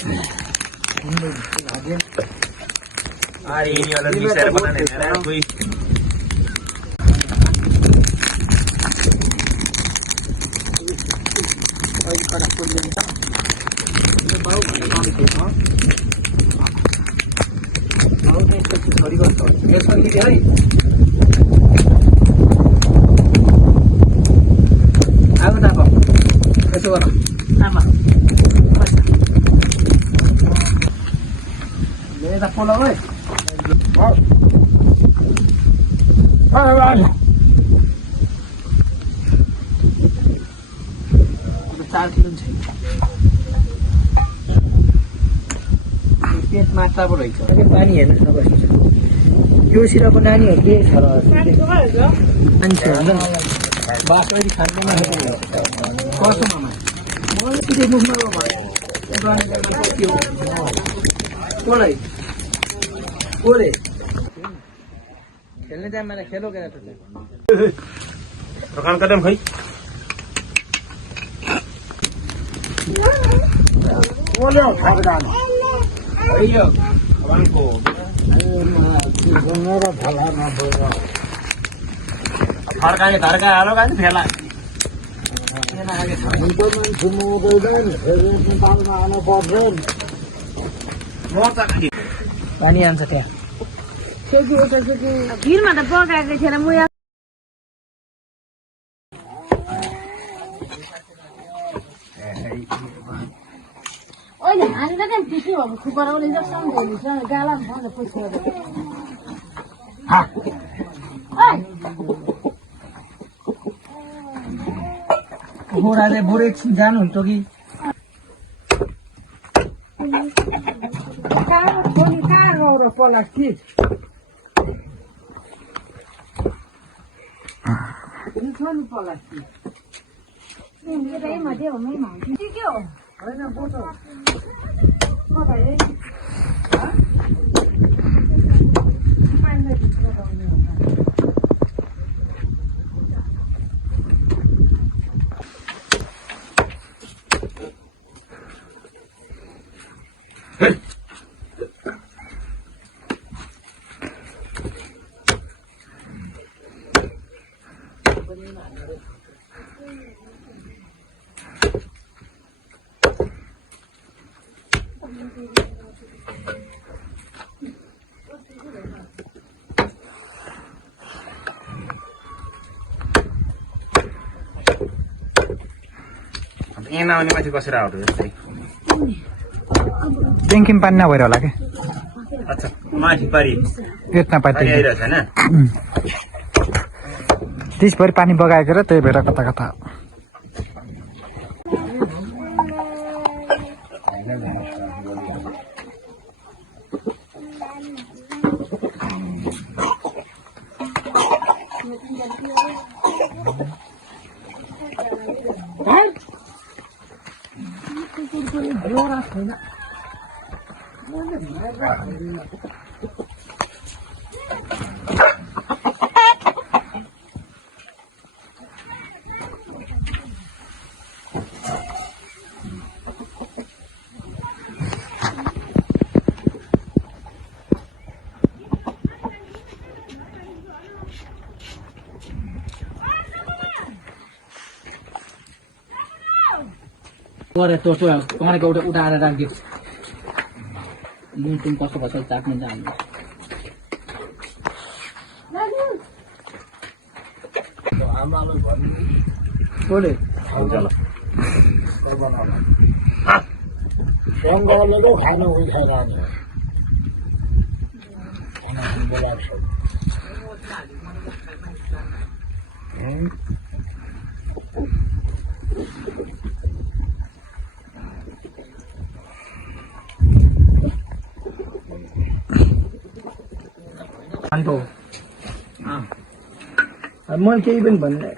ini वाला mixer बनाने है ना कोई Pola oi. चार किलो छ पेट मात्राको रहेछ पानी हेर्नु नबस्नु यो सिरको नानीहरू के छ र बासमती खाँदैन कसो मामा मलाई के मुखमा भयो कोलाई कोले खेल्ने टाइम मेरा खेलो क्या दुकान कदम खाई बोलो खागदान अयो भगवान को मेरा भला ना होगा फर्काने घरका हालो गानी फेला उनको मन सुमो गइदैन फेरि नेपालमा आउनु पर्छ मोर्चा खाली पानी आउँछ त्यहाँ भिरमा त पकाएको थिएन म अहिले हानेर क्या पिछु अब खुपराउने जस्तो गाला पैसा बुढाले बुढे जानुहुन्छ कि प्लास्टिक होइन बोटो यहाँ नआउने माथि बसेर आउनु जस्तै ट्याङ्की पानी नभएर होला क्या अच्छा माथि पारी पेटमा पानी आइरहेछ होइन त्यसभरि पानी बगाएको र त्यही भएर कता कता त्यो कमानेको एउटा उठाएर राखिदियो नुन टुन कस्तो भन्छ चाट्ने जान्नु बोले खानु उठाइरहने मैले केही पनि भन्ने